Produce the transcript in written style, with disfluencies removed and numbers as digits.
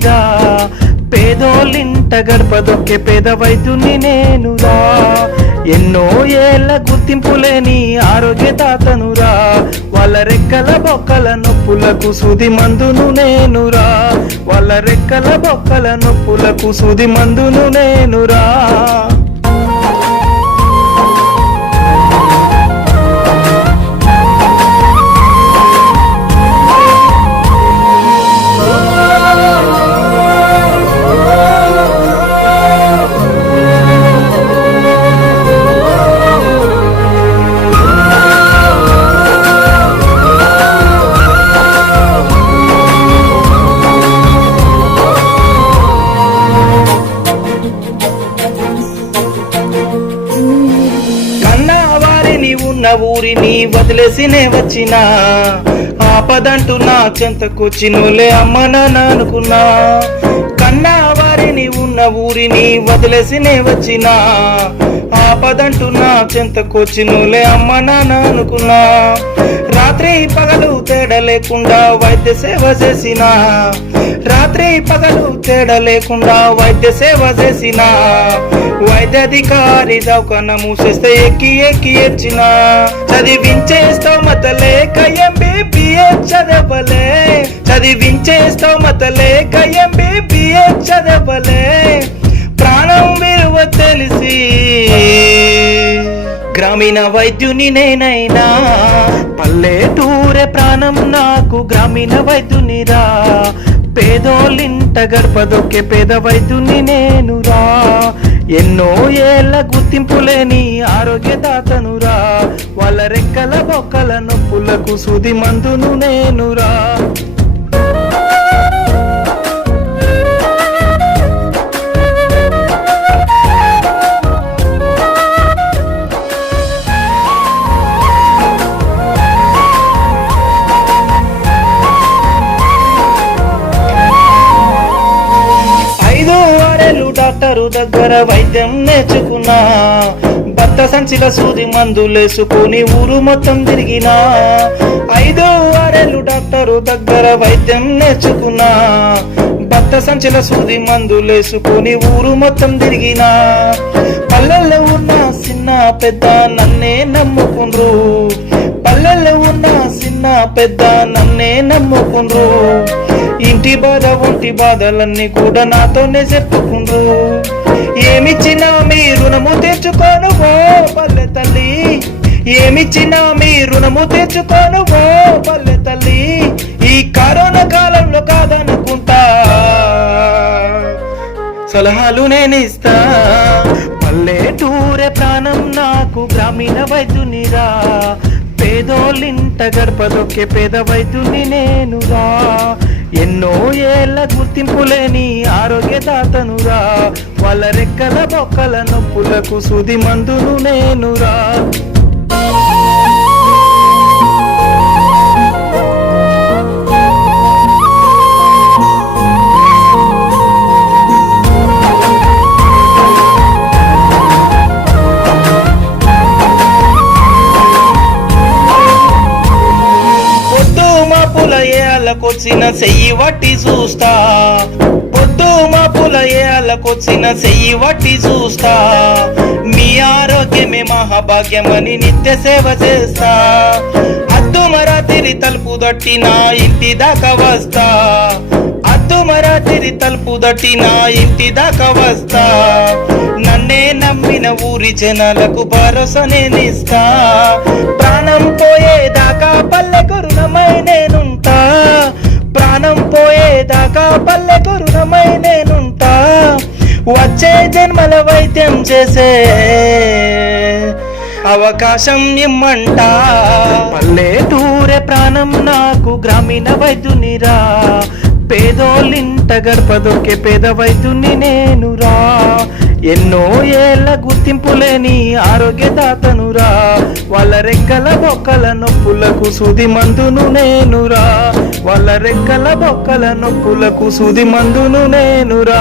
వైద్యునిరా, పేదోళ్ళింట గడపదొక్కే పేద వైద్యుని నేనురా. ఎన్నో ఏళ్ళ గుర్తింపు లేని ఆరోగ్యదాతనురా, వాళ్ళ రెక్కల బొక్కల నొప్పులకు సూది మందును నేనురా, వాళ్ళ రెక్కల బొక్కల నొప్పులకు సూది మందును నేనురా. ఉన్న ఊరిని వదిలేసినే వచ్చినా, ఆపదంటూ నా చెంతకొచ్చినోలే అమ్మ నాన్న అనుకున్నా. కన్నా వారిని ఉన్న ఊరిని వదిలేసినే వచ్చినా, ఆపదంటూ నా చెంతకొచ్చినోలే అమ్మ నాన్న అనుకున్నా. రాత్రి పగలు తేడా లేకుండా వైద్య సేవ చేసిన, రాత్రి పగలు తేడా లేకుండా వైద్య సేవ చేసిన, వైద్యాధికారి దవాఖాన మూసేస్తే ఎక్కి ఎక్కి ఏడ్చిన. చదివించే స్తోమత లేక ఎంబీబీఎస్ చదవలే, చదివించే స్తోమత లేక ఎంబీబీఎస్ చదవలే. ప్రాణం విలువ తెలిసి గ్రామీణ వైద్యుని నేనైనా, పల్లెటూరే ప్రాణం నాకు గ్రామీణ వైద్యునిరా, పేదోళ్ళింట గడపదొక్కే పేద వైద్యుని నేనురా. ఎన్నో ఏళ్ళ గుర్తింపు లేని ఆరోగ్యదాతనురా, వాళ్ళ రెక్కల బొక్కల నొప్పులకు సూది మందును నేనురా. డాక్టరు దగ్గర వైద్యం నేర్చుకున్నా, భర్త సంచిల సూది మందులేసుకొని ఊరు మొత్తం తిరిగినా. 5-6 డాక్టరు దగ్గర వైద్యం నేర్చుకున్నా, భర్త సంచిల సూది మందులేసుకొని ఊరు మొత్తం తిరిగినా. పల్లెల్లో ఉన్న చిన్న పెద్ద నన్నే నమ్ముకుండ్రు, పల్లెల్లో ఉన్న చిన్న పెద్ద నన్నే నమ్ముకుండ్రు. ఇంటి బాధ ఒంటి బాధలన్నీ కూడా నాతోనే చెప్పుకుండ్రు. ఏమిచ్చినా మీ రుణము తెచ్చుకోను ఓ పల్లె తల్లి, ఏమిచ్చినా మీ రుణము తెచ్చుకోను ఓ పల్లె తల్లి. ఈ కరోనా కాలంలో కాదనుకుంటా సలహాలు నేనిస్తా. పల్లెటూరే ప్రాణం నాకు గ్రామీణ వైద్యునిరా, పేదోళ్ళింట గడపదొక్కే పేద వైద్యుని నేనురా. ఎన్నో ఏళ్ళ గుర్తింపు లేని ఆరోగ్యదాతనురా, వాళ్ళ రెక్కల బొక్కల నొప్పులకు సూది మందును నేనురా. కొచ్చిన చెయ్యి వట్టి చూస్తా, పొద్దు మాపుల ఏళ్ళకొచ్చిన చెయ్యి వట్టి చూస్తా. మీ ఆరోగ్యమే మహాభాగ్యమని నిత్య సేవ చేస్తా. అద్దుమరాతిరి తలుపు దట్టి నా ఇంటి దాకా వస్తా, అద్దుమరాతిరి తలుపు దట్టి నా ఇంటి దాకా వస్తా. నన్నే నమ్మిన ఊరి జనాలకు భరోసా నేనిస్తా. ప్రాణం పోయేదాకా పల్లెకు రుణమై నేనుంటా, ప్రాణం పోయేదాకా పల్లెకు రుణమై నేనుంటా. వచ్చే జన్మల వైద్యం చేసే అవకాశం ఇమ్మంటా. పల్లెటూరే ప్రాణం నాకు గ్రామీణ వైద్యునిరా, పేదోళ్ళింట గడపదొక్కే పేద వైద్యుని నేనురా. ఎన్నో ఏళ్ళ గుర్తింపు లేని ఆరోగ్యదాతనురా, వాళ్ళ రెక్కల బొక్కల నొప్పులకు సూది మందును నేనురా, వాళ్ళ రెక్కల బొక్కల నొప్పులకు సూది మందును నేనురా.